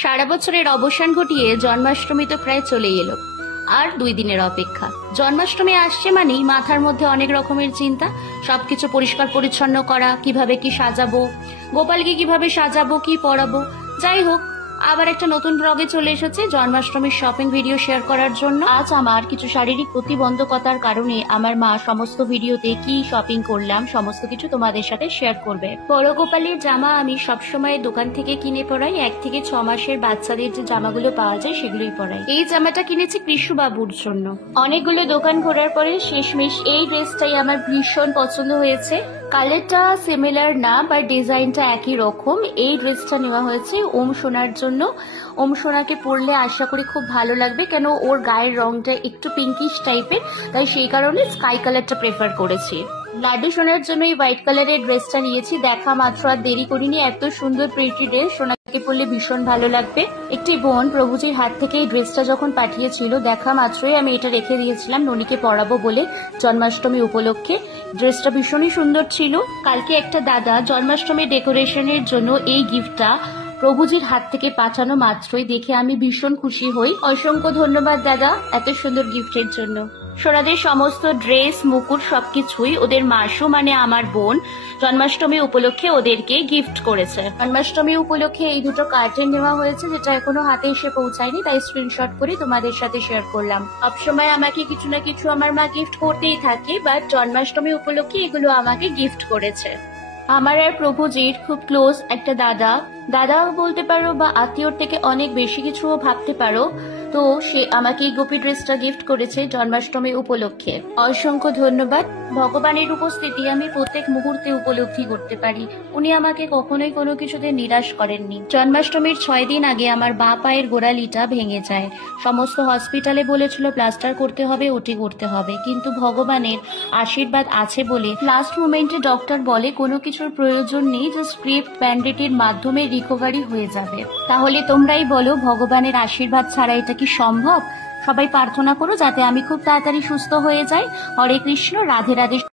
সারা বছরের অবসান ঘটিয়ে জন্মাষ্টমী তো প্রায় চলেই এলো। আর 2 দিনের অপেক্ষা। জন্মাষ্টমী আসছে মানেই মাথার মধ্যে অনেক রকমের চিন্তা। সবকিছু পরিষ্কার পরিচ্ছন্ন করা, কিভাবে কি সাজাবো, গোপালকে কিভাবে সাজাবো, কি পরাবো। যাই হোক, আবার একটা নতুন ব্লগে চলে এসেছে জন্মাষ্টমীর শপিং ভিডিও শেয়ার করার জন্য। আজ আমার কিছু শারীরিক প্রতিবন্ধকতার কারণে আমার মা সমস্ত ভিডিওতে কি শপিং করলাম সমস্ত কিছু তোমাদের সাথে শেয়ার করবে। বড় গোপালের জামা আমি সবসময় দোকান থেকে কিনে পরাই। 1 থেকে 6 মাসের বাচ্চাদের যে জামাগুলো পাওয়া যায় সেগুলোই পরাই। এই জামাটা কিনেছি কৃষ্ণবাবুর জন্য। অনেকগুলো দোকান ঘোরার পরে শেষমেশ এই ড্রেসটাই আমার ভীষণ পছন্দ হয়েছে। কালারটা সিমিলার না, বাট ডিজাইনটা একই রকম। এই ড্রেসটা নেওয়া হয়েছে ওম সোনার জন্য। ওম সোনাকে পরলে আশা করি খুব ভালো লাগবে, কেন ওর গায়ের রংটা একটু পিঙ্কিশ টাইপের, তাই সেই কারণে স্কাই কালারটা প্রেফার করেছি। লাড্ডু সোনার জন্য এই হোয়াইট কালারের ড্রেসটা নিয়েছি। দেখা মাত্র আর দেরি করিনি, এত সুন্দর প্রিটি ড্রেস, সোনাকে পরলে ভীষণ ভালো লাগবে। একটি বোন প্রভুজির হাত থেকে এই ড্রেসটা যখন পাঠিয়েছিল, দেখা মাত্রই আমি এটা রেখে দিয়েছিলাম ননিকে পরাবো বলে জন্মাষ্টমী উপলক্ষে। ড্রেসটা ভীষণই সুন্দর ছিল। কালকে একটা দাদা জন্মাষ্টমী ডেকোরেশনের জন্য এই গিফটটা প্রভুজির হাত থেকে পাঠানো মাত্রই দেখে আমি ভীষণ খুশি হই। অসংখ্য ধন্যবাদ দাদা এত সুন্দর গিফটের জন্য। সোনাদের সমস্ত ড্রেস, মুকুট সবকিছুই ওদের মাসু মানে আমার বোন জন্মাষ্টমী উপলক্ষে ওদেরকে গিফট করেছে। জন্মাষ্টমী উপলক্ষে এই দুটো কার্টেন নেওয়া হয়েছে, যেটা এখনো হাতে এসে পৌঁছায়নি, তাই স্ক্রিনশট করে তোমাদের সাথে শেয়ার করলাম। সবসময় আমাকে কিছু না কিছু আমার মা গিফট করতেই থাকে, বাট জন্মাষ্টমী উপলক্ষে এগুলো আমাকে গিফট করেছে। আমার আর প্রভুজির খুব ক্লোজ একটা দাদা বলতে পারো, বা আত্মীয়র থেকে অনেক বেশি কিছুও ভাবতে পারো। তো সে আমাকে এই গোপী ড্রেসটা গিফট করেছে জন্মাষ্টমী উপলক্ষে। অসংখ্য ধন্যবাদ। ভগবানের উপস্থিতি আমি প্রত্যেক মুহূর্তে উপলব্ধি করতে পারি। উনি আমাকে কখনোই কোনো কিছুতে নিরাশ করেননি। জন্মাষ্টমীর 6 দিন আগে আমার বাঁ পায়ের গোড়ালিটা ভেঙে যায়। সমস্ত হসপিটালে বলেছিল প্লাস্টার করতে হবে, ওটি করতে হবে, কিন্তু ভগবানের আশীর্বাদ আছে বলে লাস্ট মোমেন্টে ডক্টর বলে কোনো কিছুর প্রয়োজন নেই, জাস্ট ক্রিপ্ট ব্যান্ডেটের মাধ্যমে রিকভারি হয়ে যাবে। তাহলে তোমরাই বলো ভগবানের আশীর্বাদ ছাড়া এটা কি সম্ভব? সবাই প্রার্থনা করো যাতে আমি খুব তাড়াতাড়ি সুস্থ হয়ে যাই। হরে কৃষ্ণ, রাধে রাধে।